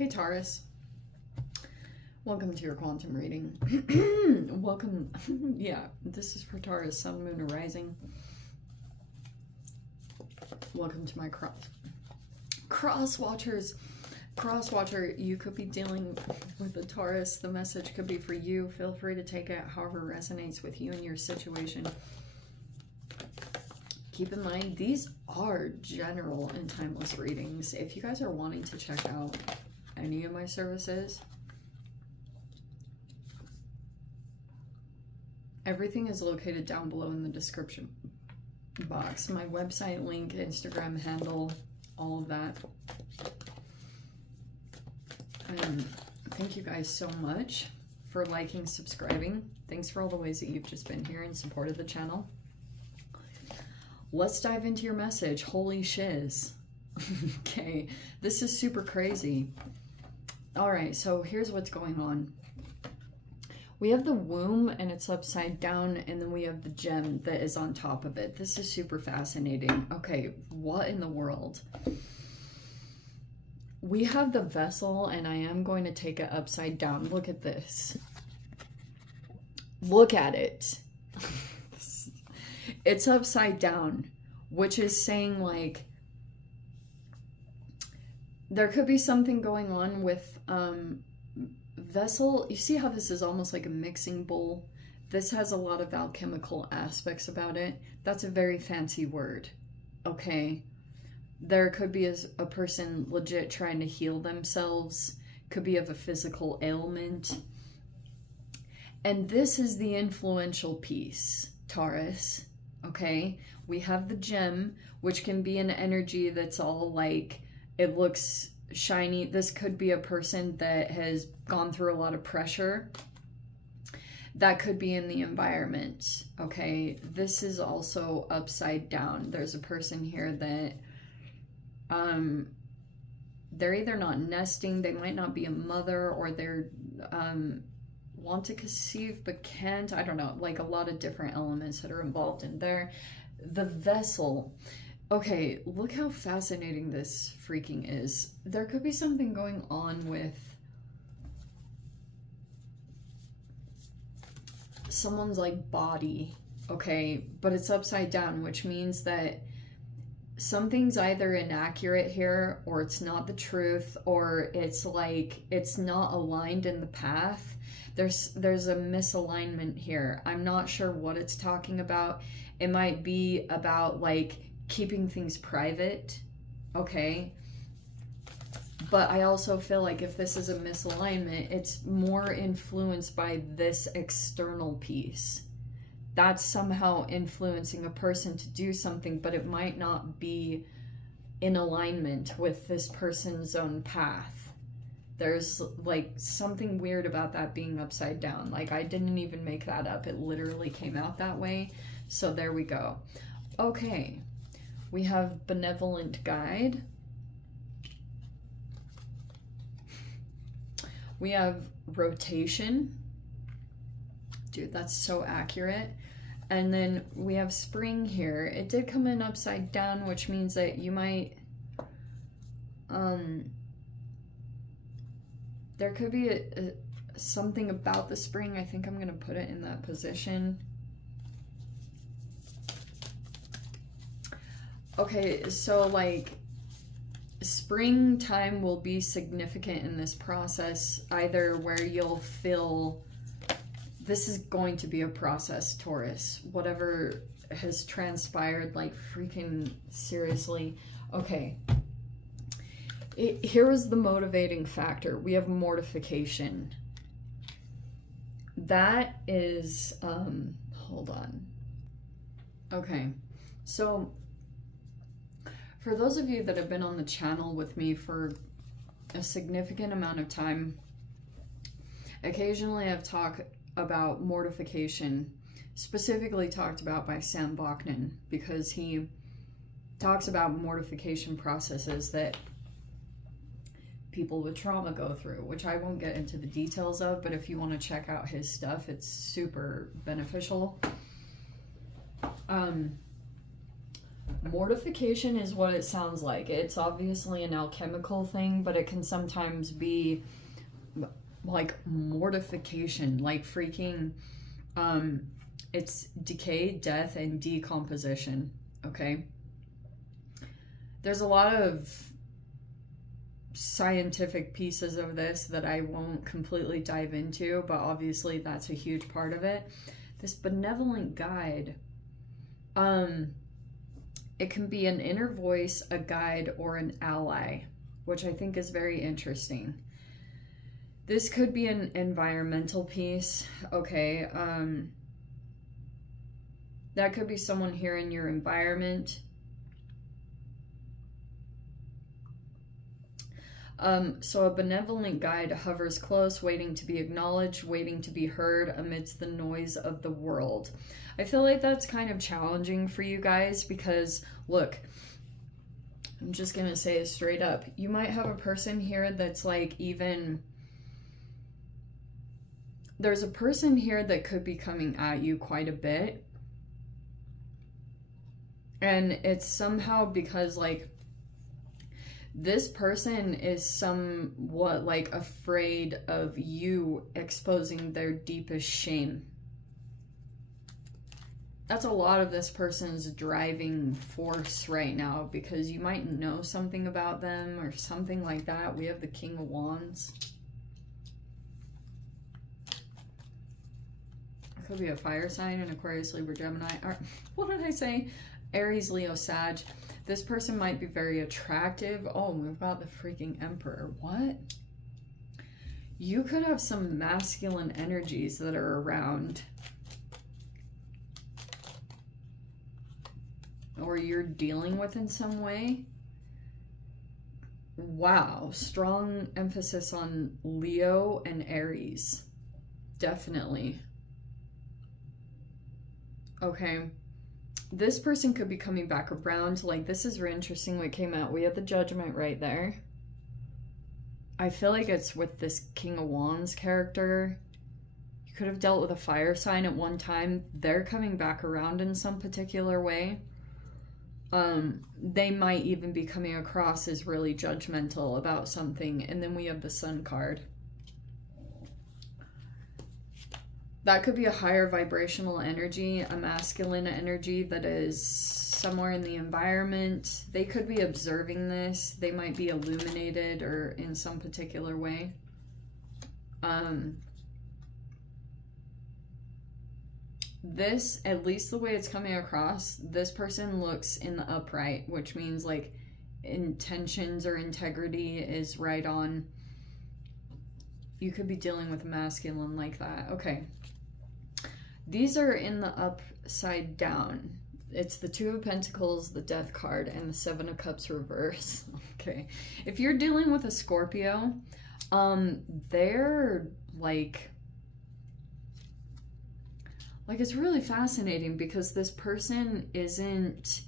Hey Taurus, welcome to your quantum reading. Welcome, yeah, this is for Taurus, Sun, Moon, or Rising. Welcome to my cross watchers. Cross watcher, you could be dealing with a Taurus. The message could be for you. Feel free to take it however resonates with you and your situation. Keep in mind, these are general and timeless readings. If you guys are wanting to check out any of my services, everything is located down below in the description box. My website link, Instagram handle, all of that. Thank you guys so much for liking, subscribing. Thanks for all the ways that you've just been here and supported the channel. Let's dive into your message. Holy shiz. Okay, this is super crazy. All right, so here's what's going on. We have the womb and it's upside down, and then we have the gem that is on top of it. This is super fascinating. Okay, what in the world? We have the vessel, and I am going to take it upside down. Look at this. Look at it. It's upside down, which is saying, like, there could be something going on with vessel. You see how this is almost like a mixing bowl? This has a lot of alchemical aspects about it. That's a very fancy word, okay? There could be a person legit trying to heal themselves. Could be of a physical ailment. And this is the influential piece, Taurus, okay? We have the gem, which can be an energy that's all like, it looks shiny. This could be a person that has gone through a lot of pressure. That could be in the environment, okay? This is also upside down. There's a person here that they're either not nesting, they might not be a mother, or they're want to conceive but can't. I don't know, like a lot of different elements that are involved in there. The vessel. Okay, look how fascinating this freaking is. There could be something going on with someone's like body, okay, but it's upside down, which means that something's either inaccurate here, or it's not the truth, or it's like it's not aligned in the path. There's a misalignment here. I'm not sure what it's talking about. It might be about like keeping things private, okay? But I also feel like if this is a misalignment, it's more influenced by this external piece. That's somehow influencing a person to do something, but it might not be in alignment with this person's own path. There's like something weird about that being upside down. Like, I didn't even make that up. It literally came out that way. So there we go. Okay, we have benevolent guide. We have rotation. Dude, that's so accurate. And then we have spring here. It did come in upside down, which means that you might, there could be something about the spring. I think I'm gonna put it in that position. Okay, so like springtime will be significant in this process, either where you'll feel, this is going to be a process, Taurus. Whatever has transpired, like freaking seriously. Okay. Here was the motivating factor. We have mortification. That is, hold on. Okay. So for those of you that have been on the channel with me for a significant amount of time, occasionally I've talked about mortification, specifically talked about by Sam Bachman, because he talks about mortification processes that people with trauma go through, which I won't get into the details of, but if you want to check out his stuff, it's super beneficial. Mortification is what it sounds like. It's obviously an alchemical thing, but it can sometimes be like mortification, like freaking, it's decay, death, and decomposition, okay? There's a lot of scientific pieces of this that I won't completely dive into, but obviously that's a huge part of it. This benevolent guide, it can be an inner voice, a guide, or an ally, which I think is very interesting. This could be an environmental piece, okay? That could be someone here in your environment. So a benevolent guide hovers close, waiting to be acknowledged, waiting to be heard amidst the noise of the world. I feel like that's kind of challenging for you guys because, look, I'm just gonna say it straight up. You might have a person here that's like even... There's a person here that could be coming at you quite a bit. And it's somehow because, like, this person is somewhat, like, afraid of you exposing their deepest shame. That's a lot of this person's driving force right now, because you might know something about them or something like that. We have the King of Wands. It could be a fire sign, an Aquarius, Libra, Gemini. Or, what did I say? Aries, Leo, Sag. This person might be very attractive. Oh, we've got the freaking Emperor. What? You could have some masculine energies that are around. Or you're dealing with in some way. Wow. Strong emphasis on Leo and Aries. Definitely. Okay. This person could be coming back around. Like, this is really interesting what came out. We have the Judgment right there. I feel like it's with this King of Wands character. You could have dealt with a fire sign at one time. They're coming back around in some particular way. They might even be coming across as really judgmental about something. And then we have the Sun card. That could be a higher vibrational energy, a masculine energy that is somewhere in the environment. They could be observing this. They might be illuminated or in some particular way. This, at least the way it's coming across, this person looks in the upright, which means like intentions or integrity is right on. You could be dealing with a masculine like that. Okay. These are in the upside down. It's the Two of Pentacles, the Death card, and the Seven of Cups reverse. Okay. If you're dealing with a Scorpio, they're like it's really fascinating because this person isn't,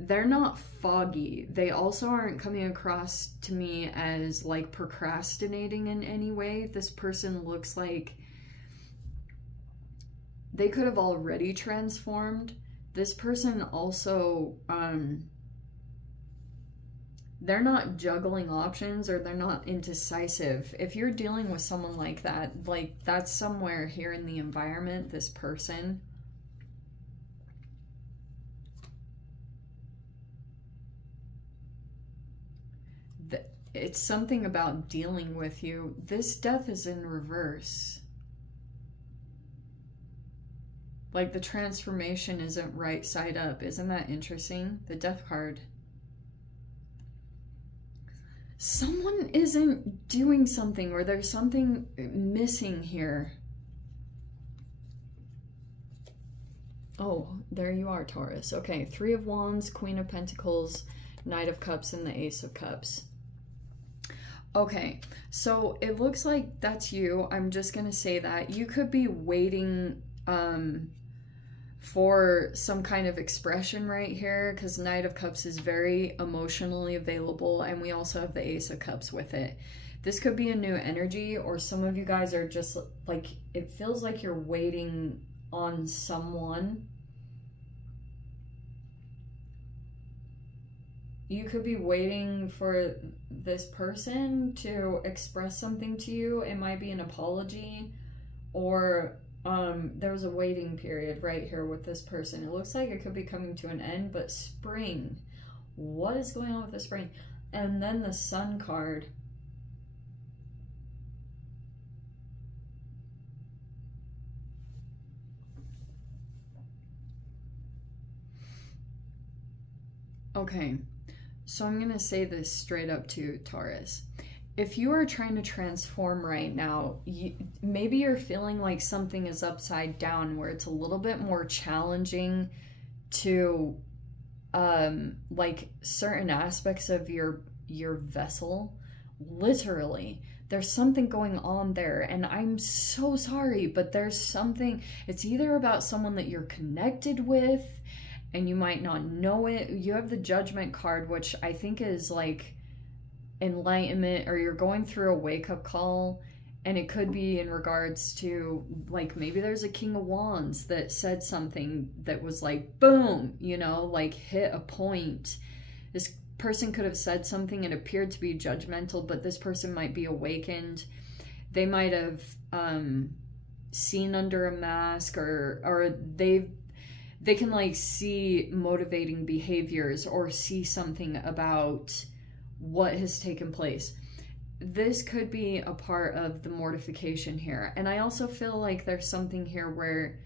they're not foggy. They also aren't coming across to me as like procrastinating in any way. This person looks like they could have already transformed. This person also, they're not juggling options or they're not indecisive. If you're dealing with someone like that, like that's somewhere here in the environment, this person. It's something about dealing with you. This Death is in reverse. Like the transformation isn't right side up. Isn't that interesting? The Death card. Someone isn't doing something or there's something missing here. Oh, there you are, Taurus. Okay, Three of Wands, Queen of Pentacles, Knight of Cups, and the Ace of Cups. Okay, so it looks like that's you. I'm just gonna say that. You could be waiting for some kind of expression right here, because Knight of Cups is very emotionally available, and we also have the Ace of Cups with it. This could be a new energy, or some of you guys are just like, it feels like you're waiting on someone. you could be waiting for this person to express something to you. It might be an apology, or there was a waiting period right here with this person. It looks like it could be coming to an end, but spring. What is going on with the spring? And then the Sun card. Okay, so I'm going to say this straight up to Taurus. If you are trying to transform right now, maybe you're feeling like something is upside down, where it's a little bit more challenging to like certain aspects of your vessel. Literally, there's something going on there, and I'm so sorry, but there's something. It's either about someone that you're connected with and you might not know it. You have the Judgment card, which I think is like enlightenment, or you're going through a wake-up call, and it could be in regards to, like, maybe there's a King of Wands that said something that was like, boom, you know, like hit a point. This person could have said something, it appeared to be judgmental, but this person might be awakened. They might have seen under a mask, or they can like see motivating behaviors, or see something about what has taken place. This could be a part of the mortification here. And I also feel like there's something here where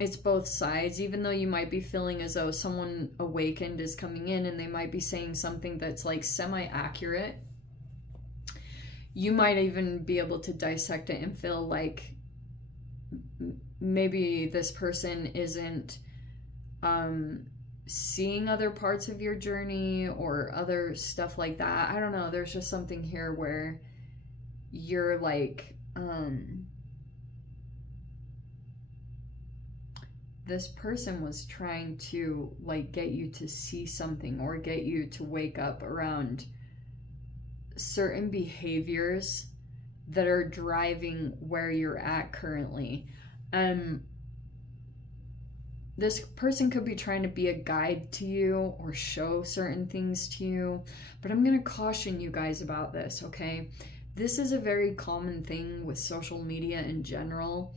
it's both sides, even though you might be feeling as though someone awakened is coming in and they might be saying something that's like semi-accurate. You might even be able to dissect it and feel like maybe this person isn't seeing other parts of your journey or other stuff like that. I don't know. There's just something here where you're like, this person was trying to like get you to see something, or get you to wake up around certain behaviors that are driving where you're at currently. This person could be trying to be a guide to you or show certain things to you, but I'm going to caution you guys about this, okay? This is a very common thing with social media in general.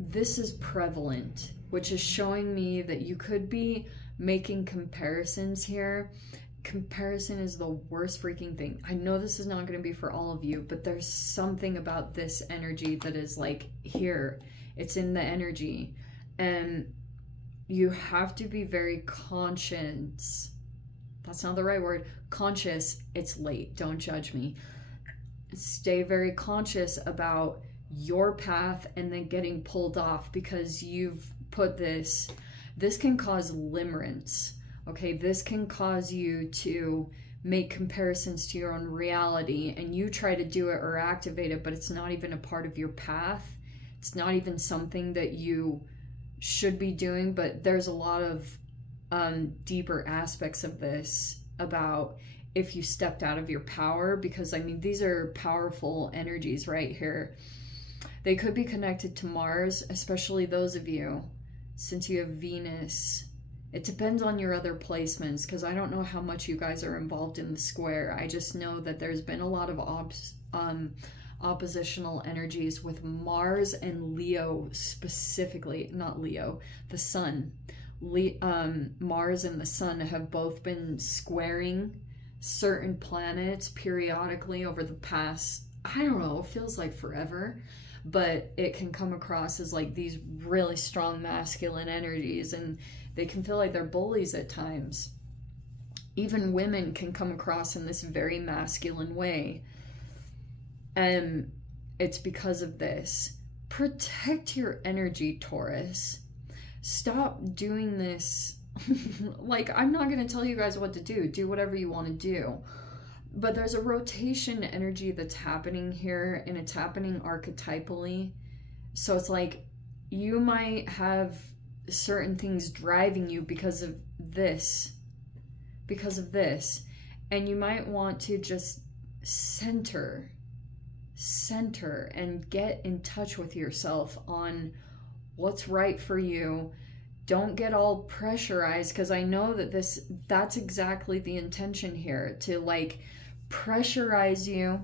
This is prevalent, which is showing me that you could be making comparisons here. Comparison is the worst freaking thing. I know this is not going to be for all of you, but there's something about this energy that is like here. It's in the energy. And you have to be very conscious. That's not the right word. Conscious. It's late. Don't judge me. Stay very conscious about your path and then getting pulled off, because you've put this can cause limerence. Okay, this can cause you to make comparisons to your own reality, and you try to do it or activate it, but it's not even a part of your path. It's not even something that you should be doing, but there's a lot of deeper aspects of this about if you stepped out of your power, because I mean, these are powerful energies right here. They could be connected to Mars, especially those of you, since you have Venus. It depends on your other placements, because I don't know how much you guys are involved in the square. I just know that there's been a lot of oppositional energies with Mars and Leo specifically. Not Leo, the Sun. Mars and the Sun have both been squaring certain planets periodically over the past, I don't know, it feels like forever. But it can come across as like these really strong masculine energies, and they can feel like they're bullies at times. Even women can come across in this very masculine way. And it's because of this. Protect your energy, Taurus. Stop doing this. Like, I'm not going to tell you guys what to do. Do whatever you want to do. But there's a rotation energy that's happening here, and it's happening archetypally. So it's like you might have certain things driving you because of this. And you might want to just center and get in touch with yourself on what's right for you, don't get all pressurized, because I know that that's exactly the intention here, to like pressurize you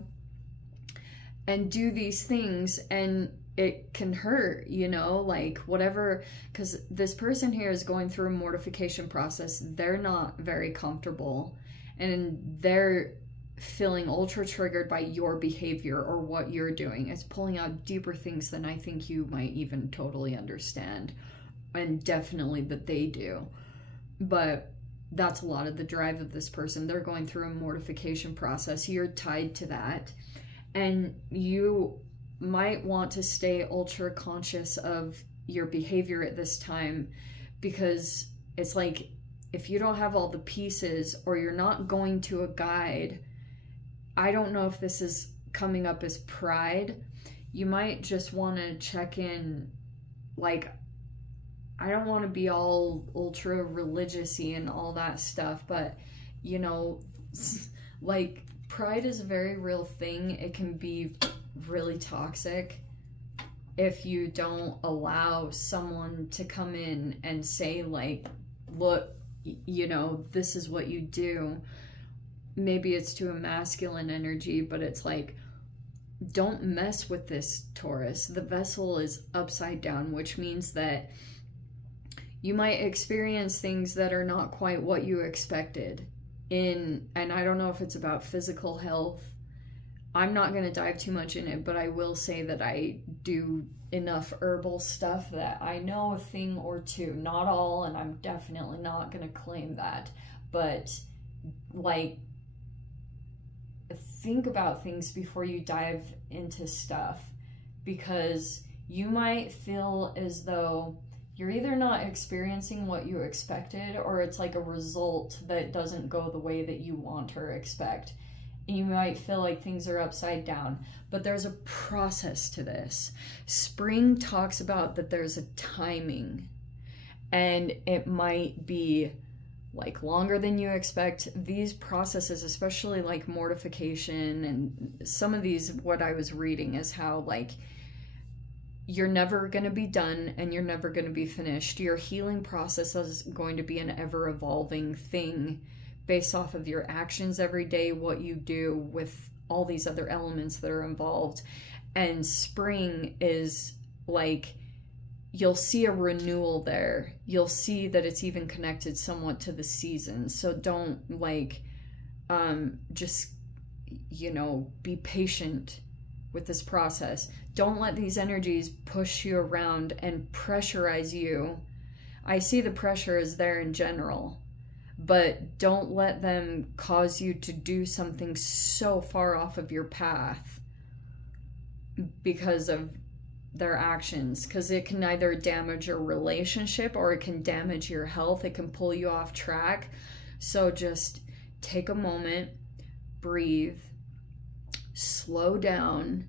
and do these things, and it can hurt, you know, like whatever, because this person here is going through a mortification process. They're not very comfortable, and they're feeling ultra triggered by your behavior or what you're doing. It's pulling out deeper things than I think you might even totally understand, and definitely that they do. But that's a lot of the drive of this person. They're going through a mortification process. You're tied to that, and you might want to stay ultra conscious of your behavior at this time, because it's like, if you don't have all the pieces, or you're not going to a guide, I don't know if this is coming up as pride. You might just want to check in, like, I don't want to be all ultra religious-y and all that stuff, but, you know, like, pride is a very real thing. It can be really toxic if you don't allow someone to come in and say, like, look, you know, this is what you do. Maybe it's to a masculine energy, but it's like, don't mess with this, Taurus. The vessel is upside down, which means that you might experience things that are not quite what you expected. And I don't know if it's about physical health. I'm not going to dive too much in it, but I will say that I do enough herbal stuff that I know a thing or two. Not all, and I'm definitely not going to claim that. But, like, think about things before you dive into stuff, because you might feel as though you're either not experiencing what you expected, or it's like a result that doesn't go the way that you want or expect. And you might feel like things are upside down, but there's a process to this. Spring talks about that there's a timing, and it might be like longer than you expect. These processes, especially like mortification and some of these, what I was reading is how, like, you're never going to be done and you're never going to be finished. Your healing process is going to be an ever evolving thing based off of your actions every day, what you do with all these other elements that are involved. And spring is like, you'll see a renewal there. You'll see that it's even connected somewhat to the seasons. So don't, like, just, you know, be patient with this process. Don't let these energies push you around and pressurize you. I see the pressure is there in general, but don't let them cause you to do something so far off of your path because of their actions, because it can either damage your relationship or it can damage your health. It can pull you off track. So just take a moment, breathe, slow down,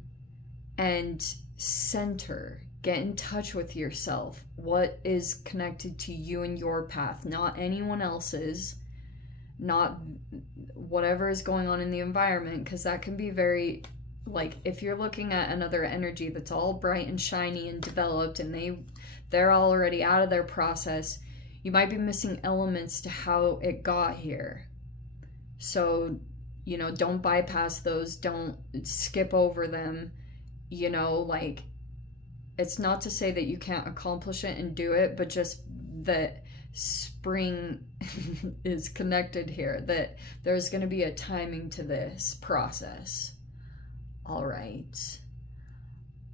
and center. Get in touch with yourself. What is connected to you and your path, not anyone else's, not whatever is going on in the environment, because that can be very, like, if you're looking at another energy that's all bright and shiny and developed, and they're already out of their process, you might be missing elements to how it got here. So, you know, don't bypass those, don't skip over them, you know, like, it's not to say that you can't accomplish it and do it, but just that spring is connected here, that there's going to be a timing to this process. All right.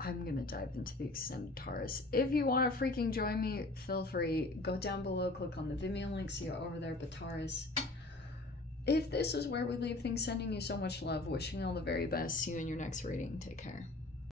I'm going to dive into the extended Taurus. If you want to freaking join me, feel free. Go down below, click on the Vimeo link, see you over there. But Taurus, if this is where we leave things, sending you so much love, wishing you all the very best. See you in your next reading. Take care.